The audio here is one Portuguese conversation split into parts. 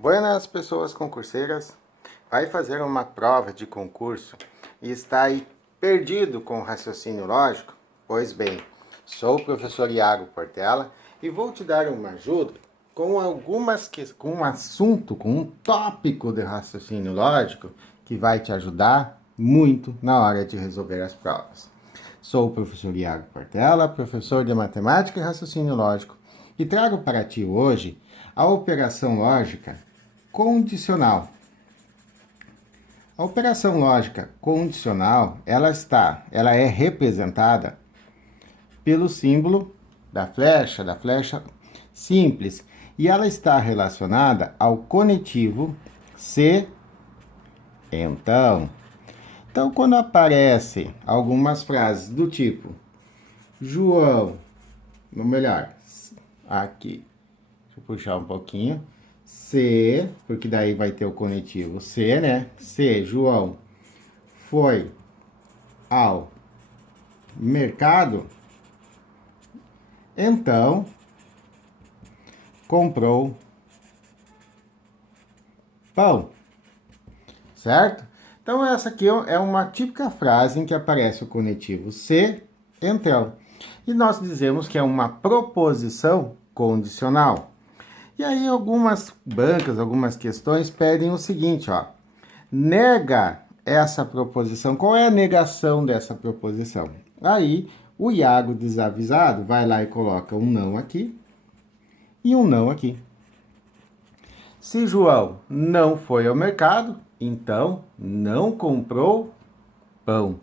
Buenas pessoas concurseiras, vai fazer uma prova de concurso e está aí perdido com o raciocínio lógico? Pois bem, sou o professor Iago Portela e vou te dar uma ajuda com com um assunto, com um tópico de raciocínio lógico que vai te ajudar muito na hora de resolver as provas. Sou o professor Iago Portela, professor de matemática e raciocínio lógico, e trago para ti hoje a operação lógica condicional. A operação lógica condicional, ela é representada pelo símbolo da flecha simples, e ela está relacionada ao conectivo se, então. Então, quando aparece algumas frases do tipo João, ou melhor, aqui, deixa eu puxar um pouquinho, se, porque daí vai ter o conectivo se, né? Se João foi ao mercado, então comprou pão, certo? Então essa aqui é uma típica frase em que aparece o conectivo se, então. E nós dizemos que é uma proposição condicional. E aí algumas bancas, algumas questões pedem o seguinte, ó. Nega essa proposição. Qual é a negação dessa proposição? Aí o Iago desavisado vai lá e coloca um não aqui e um não aqui. Se João não foi ao mercado, então não comprou pão.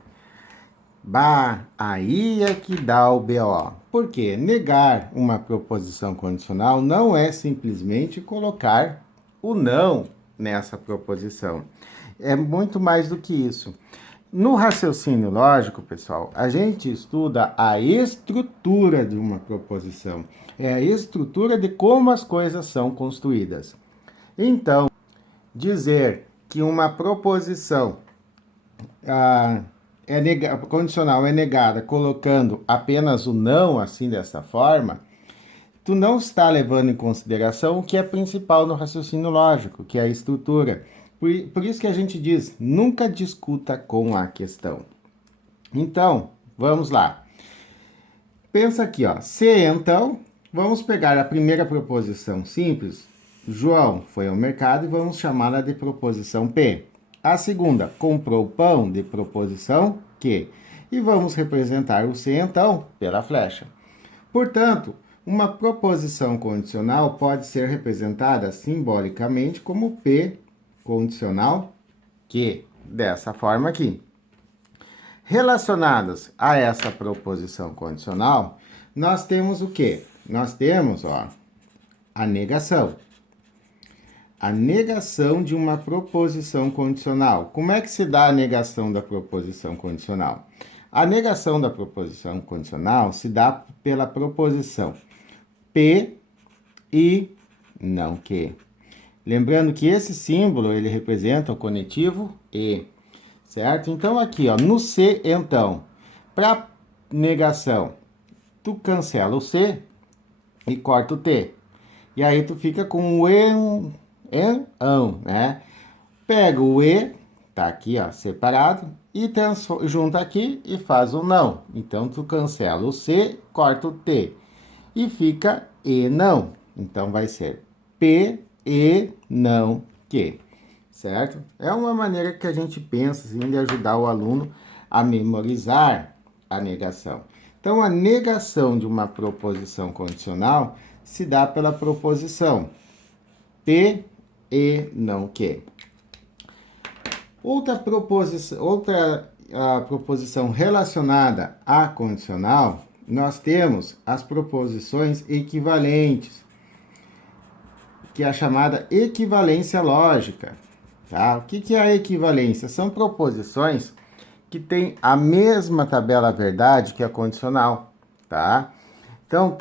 Bah, aí é que dá o BO. Por quê? Negar uma proposição condicional não é simplesmente colocar o não nessa proposição. É muito mais do que isso. No raciocínio lógico, pessoal, a gente estuda a estrutura de uma proposição. É a estrutura de como as coisas são construídas. Então, dizer que uma proposição condicional é negada colocando apenas o não assim dessa forma, tu não está levando em consideração o que é principal no raciocínio lógico, que é a estrutura. Por isso que a gente diz, nunca discuta com a questão. Então, vamos lá. Pensa aqui, ó. Se então, vamos pegar a primeira proposição simples. João foi ao mercado e vamos chamá-la de proposição P. A segunda, comprou pão, de proposição Q. E vamos representar o se então pela flecha. Portanto, uma proposição condicional pode ser representada simbolicamente como P condicional Q, dessa forma aqui. Relacionadas a essa proposição condicional, nós temos o quê? Nós temos, ó, a negação. A negação de uma proposição condicional. Como é que se dá a negação da proposição condicional? A negação da proposição condicional se dá pela proposição P e não Q. Lembrando que esse símbolo, ele representa o conectivo E, certo? Então, aqui, ó, no se, então, para negação, tu cancela o se e corta o T. E aí, tu fica com o ão, né? Pega o E, tá aqui, ó, separado, e junta aqui e faz o não. Então, tu cancela o C, corta o T. E fica E não. Então, vai ser P, E, não, Q. Certo? É uma maneira que a gente pensa, assim, de ajudar o aluno a memorizar a negação. Então, a negação de uma proposição condicional se dá pela proposição P, E, não Q. Outra proposição relacionada à condicional, nós temos as proposições equivalentes, que é a chamada equivalência lógica. Tá? O que é a equivalência? São proposições que têm a mesma tabela verdade que a condicional. Tá? Então,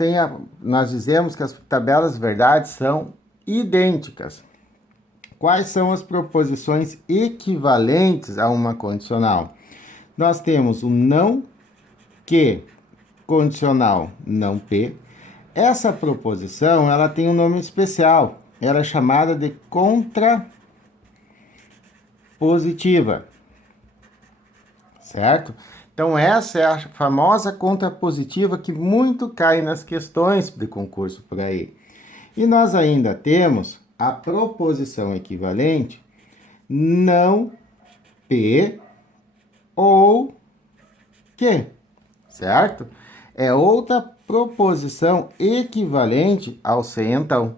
nós dizemos que as tabelas verdades são idênticas. Quais são as proposições equivalentes a uma condicional? Nós temos o não que condicional não P. Essa proposição, ela tem um nome especial, ela é chamada de contrapositiva, certo? Então, essa é a famosa contrapositiva que muito cai nas questões de concurso por aí. E nós ainda temos a proposição equivalente não P ou Q, certo? É outra proposição equivalente ao se então,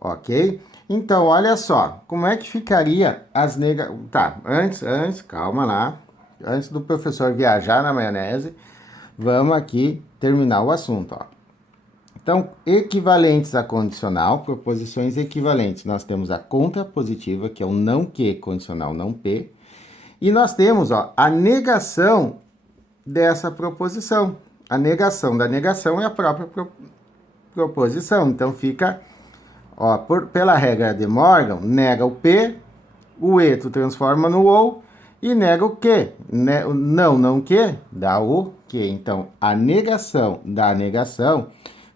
ok? Então, olha só, como é que ficaria as negações... Tá, antes, calma lá. Antes do professor viajar na maionese, vamos aqui terminar o assunto, ó. Então, equivalentes a condicional, proposições equivalentes. Nós temos a contrapositiva, que é o não que condicional não P. E nós temos, ó, a negação dessa proposição. A negação da negação é a própria proposição. Então, fica, ó, pela regra de Morgan, nega o P, o E tu transforma no OU, e nega o que? Não que, dá o que. Então, a negação da negação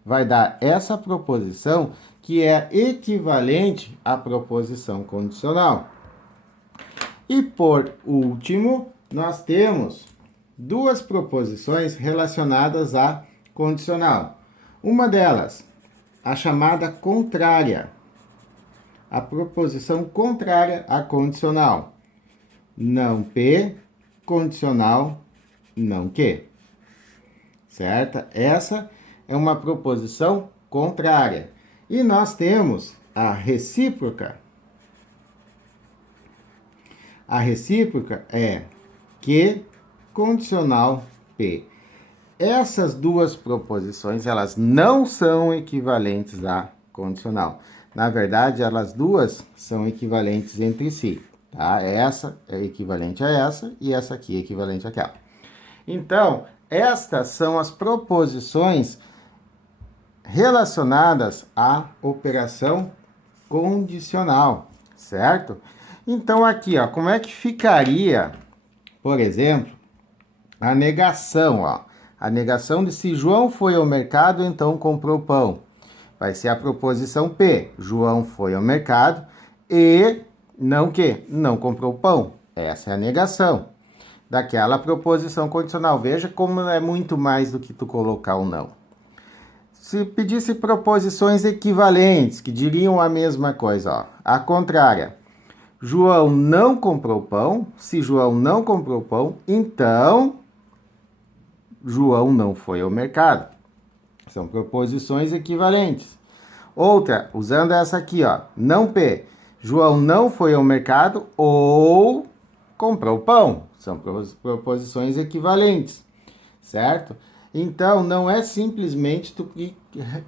vai dar essa proposição que é equivalente à proposição condicional. E por último, nós temos duas proposições relacionadas à condicional. Uma delas, a chamada contrária, a proposição contrária à condicional. Não P, condicional, não que. Certo? Essa é uma proposição contrária. E nós temos a recíproca. A recíproca é que condicional P. Essas duas proposições, elas não são equivalentes à condicional. Na verdade, elas duas são equivalentes entre si. Tá? Essa é equivalente a essa e essa aqui é equivalente àquela. Então, estas são as proposições relacionadas à operação condicional, certo? Então, aqui, ó, como é que ficaria, por exemplo, a negação, ó? A negação de se João foi ao mercado, então comprou pão. Vai ser a proposição P. João foi ao mercado e não que? Não comprou pão. Essa é a negação daquela proposição condicional. Veja como é muito mais do que tu colocar o não. Se pedisse proposições equivalentes, que diriam a mesma coisa, ó, a contrária. João não comprou pão. Se João não comprou pão, então João não foi ao mercado. São proposições equivalentes. Outra, usando essa aqui, ó, não P. João não foi ao mercado ou comprou pão. São proposições equivalentes, certo? Então, não é simplesmente tu ir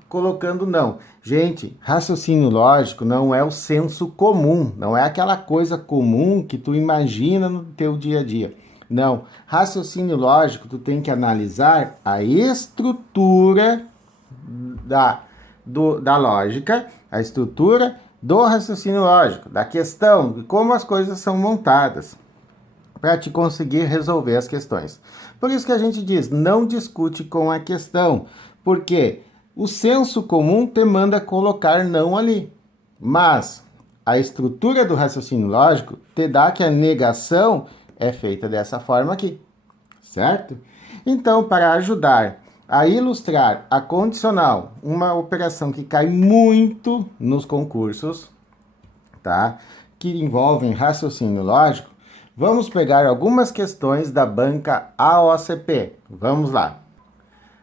colocando não. Gente, raciocínio lógico não é o senso comum, não é aquela coisa comum que tu imagina no teu dia a dia. Não, raciocínio lógico, tu tem que analisar a estrutura da lógica, a estrutura do raciocínio lógico, da questão, de como as coisas são montadas, para te conseguir resolver as questões. Por isso que a gente diz, não discute com a questão, porque o senso comum te manda colocar não ali, mas a estrutura do raciocínio lógico te dá que a negação é feita dessa forma aqui, certo? Então, para ajudar a ilustrar a condicional, uma operação que cai muito nos concursos, tá? Que envolvem raciocínio lógico, vamos pegar algumas questões da banca AOCP. Vamos lá.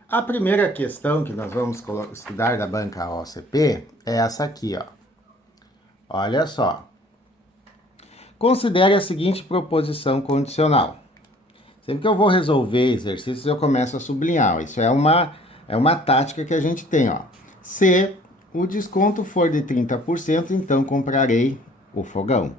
A primeira questão que nós vamos estudar da banca AOCP é essa aqui, ó. Olha só. Considere a seguinte proposição condicional. Sempre que eu vou resolver exercícios, eu começo a sublinhar. Isso é uma tática que a gente tem, ó. Se o desconto for de 30%, então comprarei o fogão.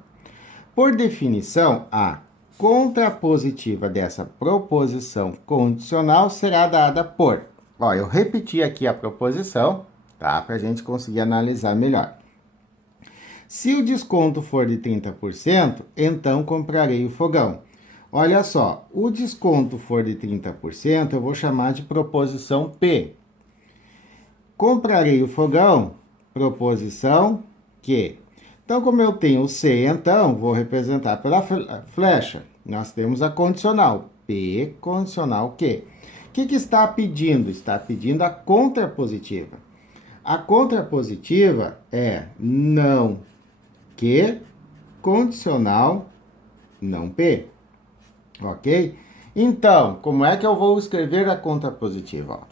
Por definição, a contrapositiva dessa proposição condicional será dada por... Ó, eu repeti aqui a proposição, tá? Para a gente conseguir analisar melhor. Se o desconto for de 30%, então comprarei o fogão. Olha só, o desconto for de 30%, eu vou chamar de proposição P. Comprarei o fogão, proposição que. Então, como eu tenho C, então, vou representar pela flecha. Nós temos a condicional, P, condicional que. O que está pedindo? Está pedindo a contrapositiva. A contrapositiva é não que, condicional, não P. Ok? Então, como é que eu vou escrever a contrapositiva? Ó,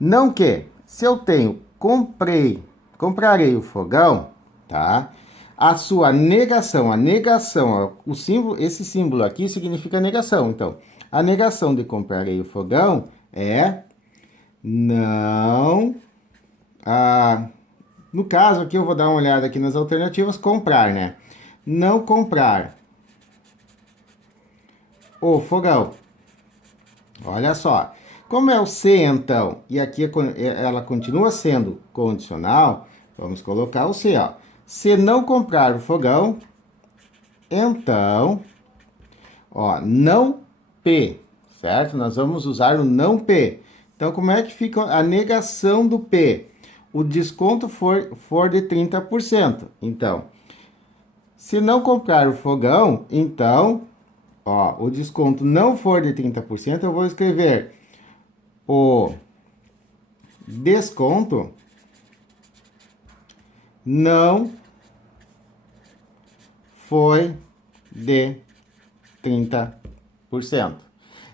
não que, se eu tenho comprarei o fogão, tá? A sua negação, ó, o símbolo, esse símbolo aqui significa negação. Então, a negação de comprarei o fogão é não. No caso aqui, eu vou dar uma olhada aqui nas alternativas, comprar, né? Não comprar o fogão. Olha só. Como é o se, então, e aqui ela continua sendo condicional, vamos colocar o se, ó. Se não comprar o fogão, então, ó, não P, certo? Nós vamos usar o não P. Então, como é que fica a negação do P? O desconto for de 30%. Então, se não comprar o fogão, então, ó, o desconto não for de 30%, eu vou escrever o desconto não foi de 30%.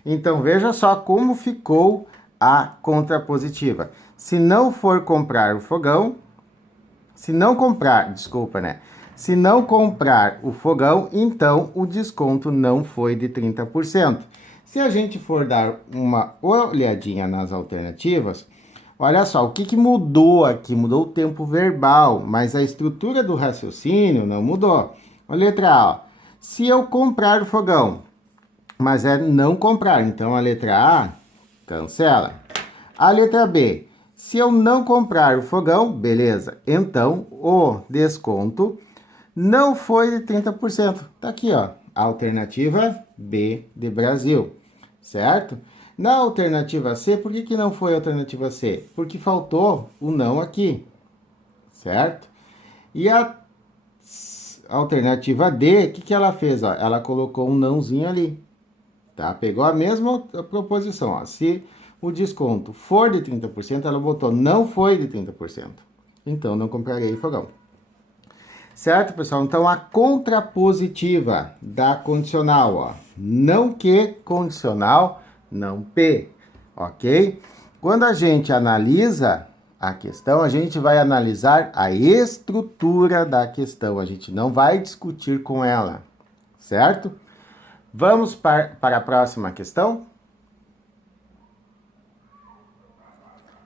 Então, veja só como ficou a contrapositiva. Se não for comprar o fogão, se não comprar o fogão, então o desconto não foi de 30%. Se a gente for dar uma olhadinha nas alternativas, olha só, o que mudou aqui? Mudou o tempo verbal, mas a estrutura do raciocínio não mudou. A letra A, ó, se eu comprar o fogão, mas é não comprar, então a letra A cancela. A letra B, se eu não comprar o fogão, beleza, então o desconto não foi de 30%. Tá aqui, ó, a alternativa B de Brasil, certo? Na alternativa C, por que não foi a alternativa C? Porque faltou o não aqui, certo? E a alternativa D, o que ela fez? Ó? Ela colocou um nãozinho ali, tá? Pegou a mesma proposição, ó. Se o desconto for de 30%, ela botou não foi de 30%. Então, não comprarei fogão. Certo, pessoal? Então, a contrapositiva da condicional, ó. Não que condicional, não P, ok? Quando a gente analisa a questão, a gente vai analisar a estrutura da questão. A gente não vai discutir com ela, certo? Vamos para a próxima questão?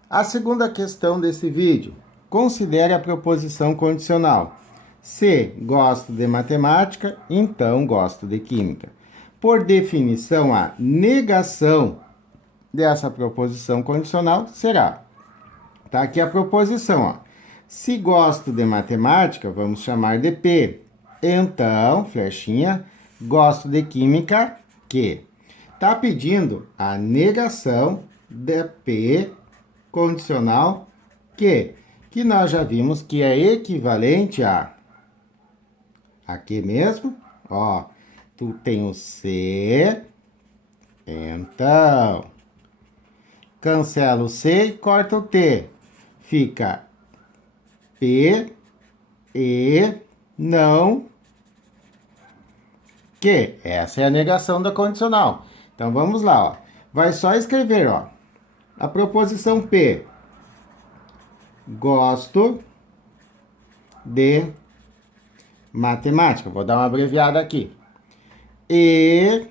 A segunda questão desse vídeo. Considere a proposição condicional. Se gosto de matemática, então gosto de química. Por definição, a negação dessa proposição condicional será. Tá aqui a proposição, ó. Se gosto de matemática, vamos chamar de P. Então, flechinha, gosto de química, Q. Tá pedindo a negação de P condicional Q, que nós já vimos que é equivalente a aqui mesmo, ó, tu tem o C, então, cancela o C e corta o T, fica P, E, não, Q. Essa é a negação da condicional. Então, vamos lá, ó, vai só escrever, ó, a proposição P, gosto de matemática. Vou dar uma abreviada aqui. E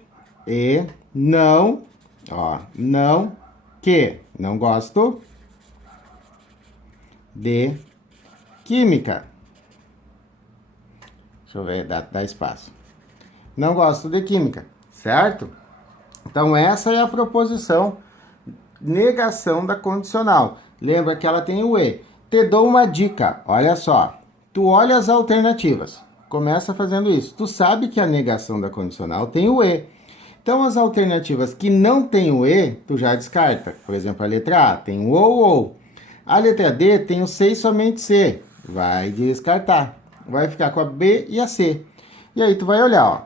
não, ó, não que, não gosto de química. Deixa eu ver, dá espaço. Não gosto de química, certo? Então, essa é a proposição negação da condicional. Lembra que ela tem o E. Te dou uma dica, olha só. Tu olha as alternativas. Começa fazendo isso. Tu sabe que a negação da condicional tem o E. Então, as alternativas que não tem o E, tu já descarta. Por exemplo, a letra A tem o ou. A letra D tem o C e somente C. Vai descartar. vai ficar com a B e a C. E aí tu vai olhar, ó.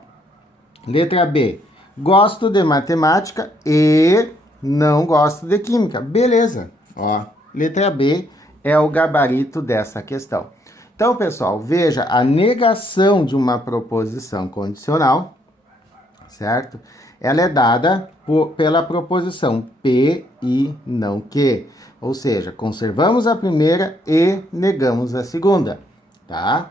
Letra B, gosto de matemática e não gosto de química. Beleza, ó. Letra B é o gabarito dessa questão. Então, pessoal, veja a negação de uma proposição condicional, certo? Ela é dada pela proposição P e não que. Ou seja, conservamos a primeira e negamos a segunda, tá?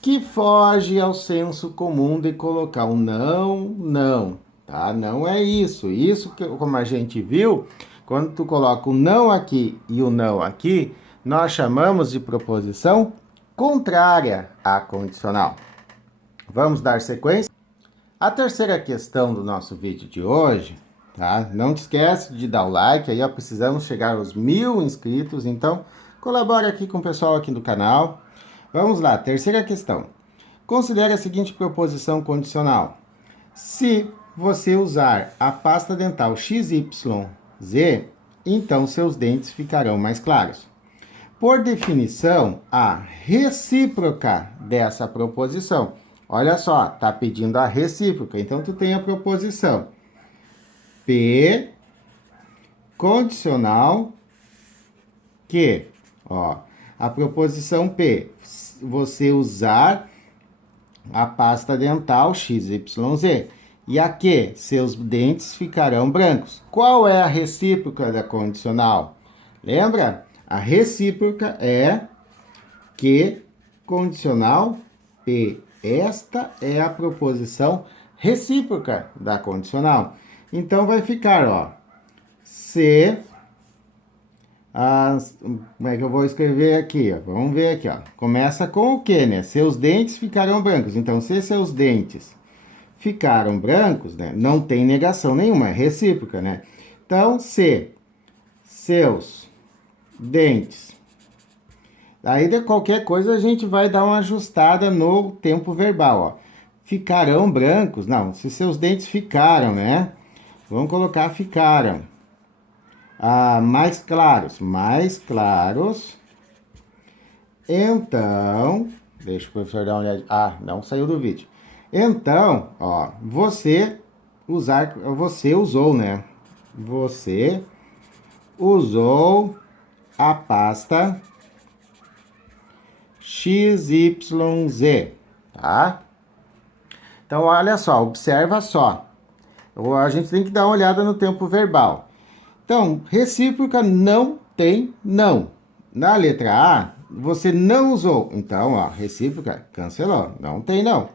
Que foge ao senso comum de colocar um não, tá? Não é isso. Isso que, como a gente viu, quando tu coloca o não aqui e o não aqui, nós chamamos de proposição contrária à condicional. Vamos dar sequência? A terceira questão do nosso vídeo de hoje, tá? Não te esquece de dar o like, aí ó, precisamos chegar aos 1000 inscritos, então colabore aqui com o pessoal aqui do canal. Vamos lá, terceira questão. Considere a seguinte proposição condicional. Se você usar a pasta dental XYZ, então seus dentes ficarão mais claros. Por definição, a recíproca dessa proposição. Olha só, tá pedindo a recíproca. Então, tu tem a proposição P condicional que, ó, a proposição P, você usar a pasta dental XYZ. E a que, seus dentes ficarão brancos. Qual é a recíproca da condicional? Lembra? A recíproca é que condicional P. Esta é a proposição recíproca da condicional. Então, vai ficar, ó, se... como é que eu vou escrever aqui? Ó? Vamos ver aqui, ó. Começa com o que, né? Seus dentes ficarão brancos. Então, se seus dentes ficaram brancos, né? Não tem negação nenhuma, é recíproca, né? Então, se seus dentes... Aí, de qualquer coisa, a gente vai dar uma ajustada no tempo verbal, ó. Ficarão brancos? Não, se seus dentes ficaram, né? Vamos colocar ficaram. Mais claros. Mais claros. Então, deixa o professor dar uma olhada. Não saiu do vídeo. Então, ó, você usou, né? Você usou a pasta XYZ, tá? Então, olha só, observa só. A gente tem que dar uma olhada no tempo verbal. Então, recíproca não tem não. Na letra A, você não usou. Então, ó, recíproca cancelou. Não tem não.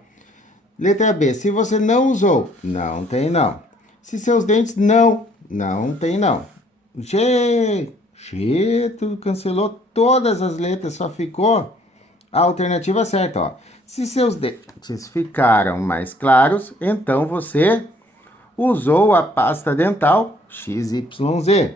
Letra B, se você não usou, não tem não. Se seus dentes não tem não. G, tu cancelou todas as letras, só ficou a alternativa certa, ó. Se seus dentes ficaram mais claros, então você usou a pasta dental XYZ.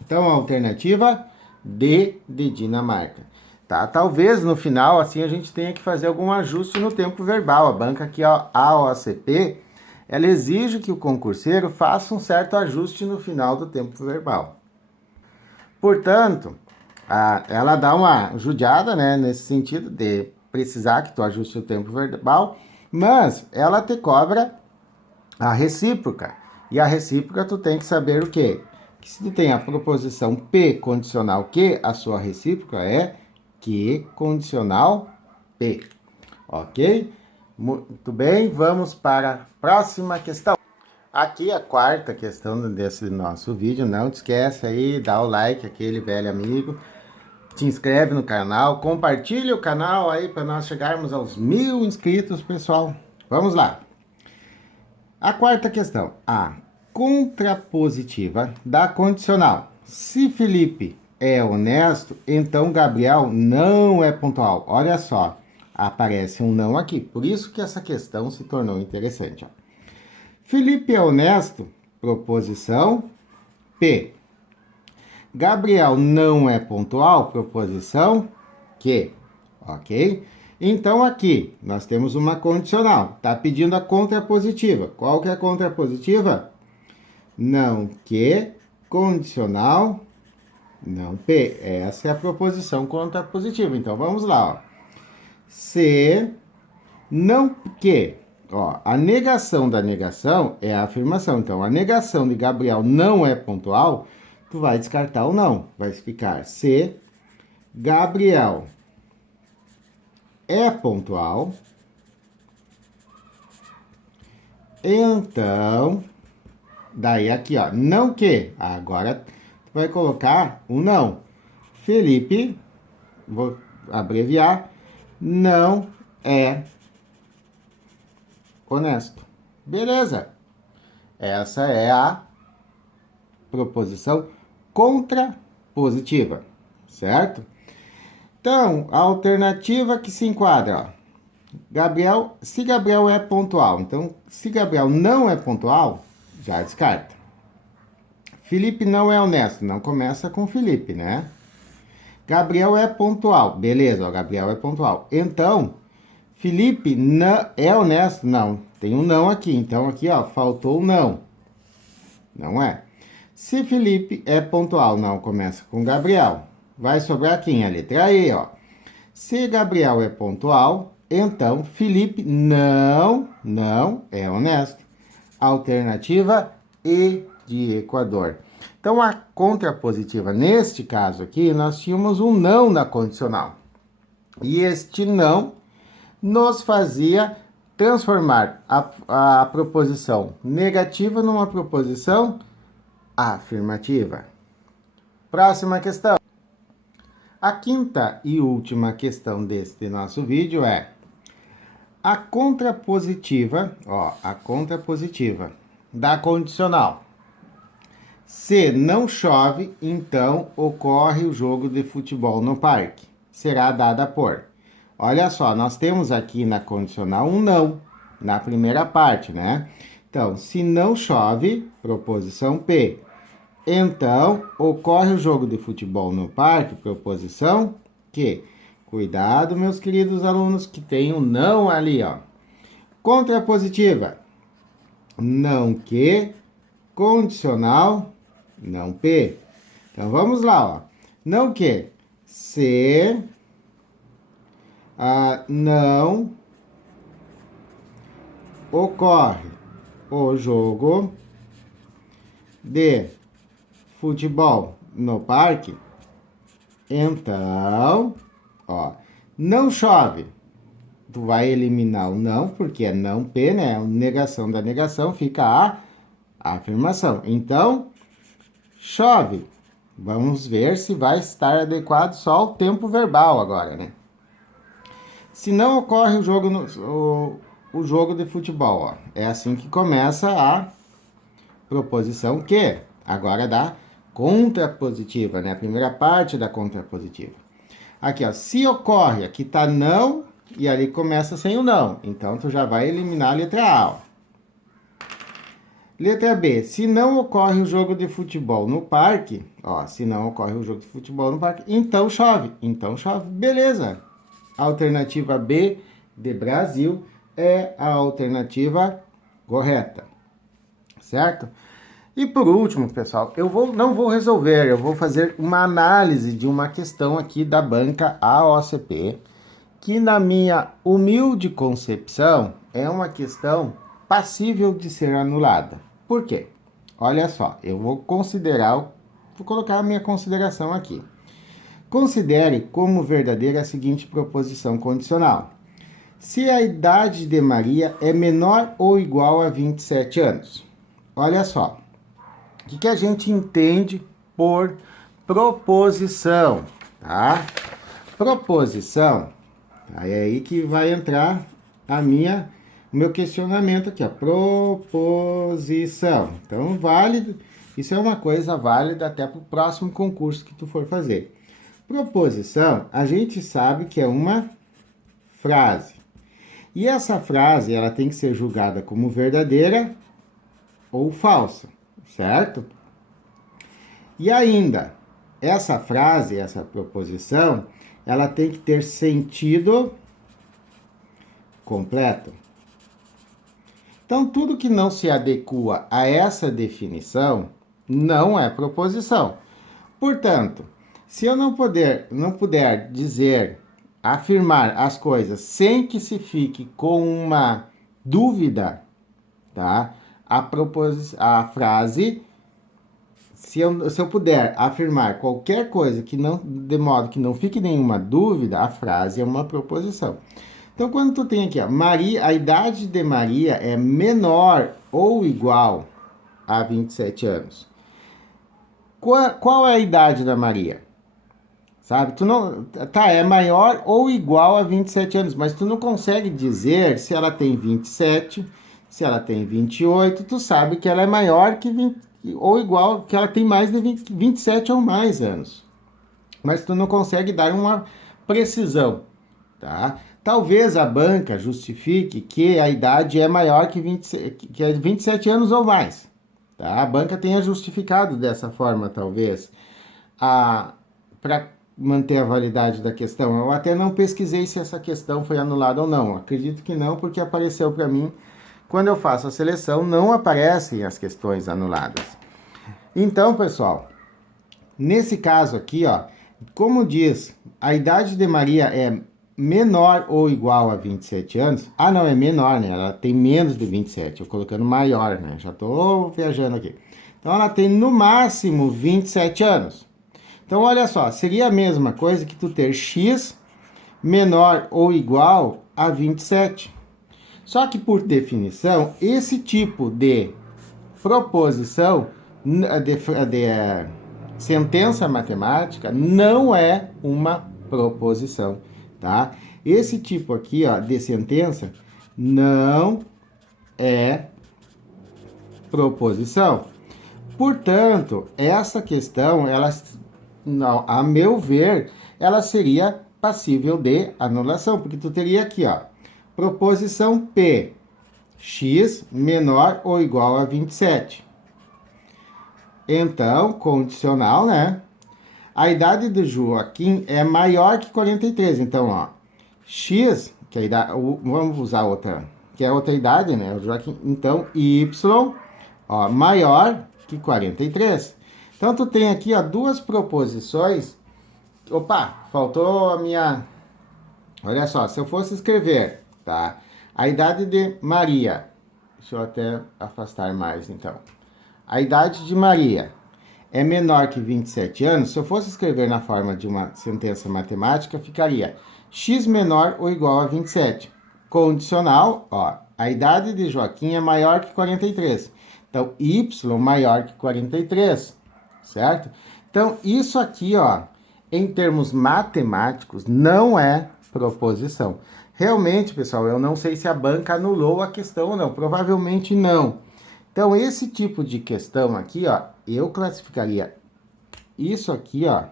Então, a alternativa D de Dinamarca. Tá? Talvez no final, assim, a gente tenha que fazer algum ajuste no tempo verbal. A banca aqui, ó, a OCP, ela exige que o concurseiro faça um certo ajuste no final do tempo verbal. Portanto, ela dá uma judiada, né, nesse sentido de precisar que tu ajuste o tempo verbal, mas ela te cobra a recíproca. E a recíproca tu tem que saber o quê? Que se tu tem a proposição P condicional que, a sua recíproca é que condicional P. Ok? Muito bem, vamos para a próxima questão. Aqui a quarta questão desse nosso vídeo. Não te esquece aí, dá o like, aquele velho amigo. Te inscreve no canal, compartilha o canal aí para nós chegarmos aos 1000 inscritos, pessoal. Vamos lá. A quarta questão. A contrapositiva da condicional. Se Felipe é honesto, então Gabriel não é pontual. Olha só, aparece um não aqui. Por isso que essa questão se tornou interessante. Ó. Felipe é honesto, proposição P. Gabriel não é pontual, proposição Q. Ok? Então, aqui, nós temos uma condicional. Está pedindo a contrapositiva. Qual que é a contrapositiva? Não Q, condicional, não P. Essa é a proposição contrapositiva. Então, vamos lá. Ó. se não que, ó, a negação da negação é a afirmação. Então, a negação de Gabriel não é pontual, tu vai descartar o não. Vai ficar se Gabriel é pontual, então, daí aqui, ó, não que, agora tu vai colocar o não. Felipe, vou abreviar, não é honesto. Beleza. Essa é a proposição contrapositiva, certo? Então, a alternativa que se enquadra, ó. Gabriel, se Gabriel é pontual, então, se Gabriel não é pontual, já descarta. Felipe não é honesto, não começa com Felipe, né? Gabriel é pontual, beleza, ó, Gabriel é pontual. Então, Felipe não é honesto? Não, tem um não aqui, então aqui, ó, faltou o não. Não é. Se Felipe é pontual, não começa com Gabriel. Vai sobrar quem? A letra E, ó. Se Gabriel é pontual, então Felipe não é honesto. Alternativa E de Equador. Então, a contrapositiva, neste caso aqui, nós tínhamos um não na condicional. E este não nos fazia transformar a proposição negativa numa proposição afirmativa. Próxima questão. A quinta e última questão deste nosso vídeo é a contrapositiva, ó, a contrapositiva da condicional. Se não chove, então ocorre o jogo de futebol no parque. Será dada por. Olha só, nós temos aqui na condicional um não, na primeira parte, né? Então, se não chove, proposição P. Então, ocorre o jogo de futebol no parque, proposição Q. Cuidado, meus queridos alunos, que tem um não ali, ó. Contrapositiva. Não que, condicional, não P. Então, vamos lá, ó. Não que, se não ocorre o jogo de futebol no parque, então, ó, não chove. Tu vai eliminar o não, porque é não P, né? Negação da negação, fica a afirmação. Então, chove. Vamos ver se vai estar adequado só o tempo verbal agora, né? Se não ocorre o jogo de futebol, ó. É assim que começa a proposição que agora dá contrapositiva, né? A primeira parte da contrapositiva. Aqui, ó, se ocorre, aqui tá não e ali começa sem o não. Então, tu já vai eliminar a letra A, ó. Letra B, se não ocorre o jogo de futebol no parque, ó, se não ocorre o jogo de futebol no parque, então chove. Então chove, beleza. A alternativa B de Brasil é a alternativa correta, certo? E por último, pessoal, não vou resolver, eu vou fazer uma análise de uma questão aqui da banca AOCP, que na minha humilde concepção é uma questão passível de ser anulada. Por quê? Olha só, eu vou colocar a minha consideração aqui. Considere como verdadeira a seguinte proposição condicional. Se a idade de Maria é menor ou igual a 27 anos. Olha só. O que a gente entende por proposição, tá? Proposição, é aí que vai entrar o meu questionamento aqui, ó. Proposição. Então, válido, isso é uma coisa válida até para o próximo concurso que tu for fazer. Proposição, a gente sabe que é uma frase. E essa frase, ela tem que ser julgada como verdadeira ou falsa, certo? E ainda, essa frase, essa proposição, ela tem que ter sentido completo. Então, tudo que não se adequa a essa definição não é proposição. Portanto, se eu não puder dizer afirmar as coisas sem que se fique com uma dúvida, tá? A frase, se eu puder afirmar qualquer coisa que não, de modo que não fique nenhuma dúvida, a frase é uma proposição. Então, quando tu tem aqui, ó, Maria, a idade de Maria é menor ou igual a 27 anos. Qual é a idade da Maria? Sabe? Tu não, tá, é maior ou igual a 27 anos, mas tu não consegue dizer se ela tem 27, se ela tem 28, tu sabe que ela é maior que 20, ou igual, que ela tem mais de 27 ou mais anos. Mas tu não consegue dar uma precisão, tá? Talvez a banca justifique que a idade é maior que 27 anos ou mais, tá? A banca tenha justificado dessa forma, talvez, para manter a validade da questão. Eu até não pesquisei se essa questão foi anulada ou não. Acredito que não, porque apareceu para mim, quando eu faço a seleção, não aparecem as questões anuladas. Então, pessoal, nesse caso aqui, ó, como diz, a idade de Maria é menor ou igual a 27 anos. Ah, não, é menor, né? Ela tem menos de 27. Eu colocando maior, né? Já tô viajando aqui. Então, ela tem no máximo 27 anos. Então, olha só, seria a mesma coisa que tu ter x menor ou igual a 27. Só que, por definição, esse tipo de proposição, de sentença matemática, não é uma proposição, tá? Esse tipo aqui, ó, de sentença não é proposição. Portanto, essa questão, ela, não, a meu ver, ela seria passível de anulação, porque tu teria aqui, ó, proposição P, x menor ou igual a 27. Então, condicional, né? A idade do Joaquim é maior que 43. Então, ó, x, que é a idade, vamos usar outra, que é outra idade, né? O Joaquim. Então, y, ó, maior que 43. Então, tu tem aqui, ó, duas proposições. Opa, faltou a minha... Olha só, se eu fosse escrever, tá? A idade de Maria. Deixa eu até afastar mais, então. A idade de Maria é menor que 27 anos. Se eu fosse escrever na forma de uma sentença matemática, ficaria x menor ou igual a 27. Condicional, ó, a idade de Joaquim é maior que 43. Então, y maior que 43, certo? Então, isso aqui, ó, em termos matemáticos, não é proposição. Realmente, pessoal, eu não sei se a banca anulou a questão ou não. Provavelmente não. Então, esse tipo de questão aqui, ó, eu classificaria isso aqui, ó,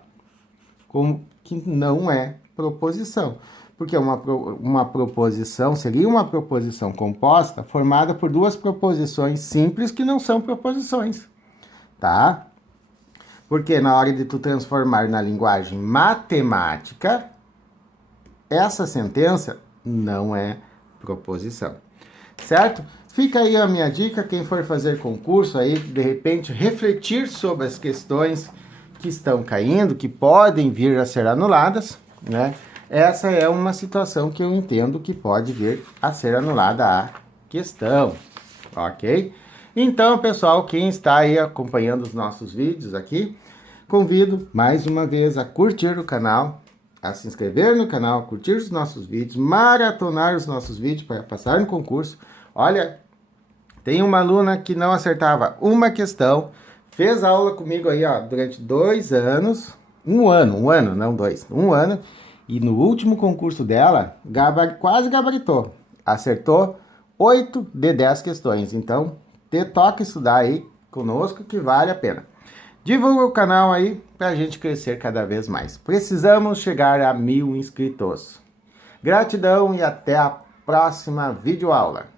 como que não é proposição. Porque uma proposição seria uma proposição composta formada por duas proposições simples que não são proposições, tá? Porque na hora de tu transformar na linguagem matemática, essa sentença não é proposição, certo? Fica aí a minha dica, quem for fazer concurso aí, de repente, refletir sobre as questões que estão caindo, que podem vir a ser anuladas, né? Essa é uma situação que eu entendo que pode vir a ser anulada a questão, ok? Então, pessoal, quem está aí acompanhando os nossos vídeos aqui, convido mais uma vez a curtir o canal, a se inscrever no canal, curtir os nossos vídeos, maratonar os nossos vídeos para passar no concurso. Olha, tem uma aluna que não acertava uma questão, fez aula comigo aí, ó, durante 2 anos, um ano, não 2, 1 ano, e no último concurso dela, quase gabaritou, acertou 8 de 10 questões. Então, toca estudar aí conosco que vale a pena. Divulga o canal aí para a gente crescer cada vez mais. Precisamos chegar a 1000 inscritos. Gratidão e até a próxima videoaula.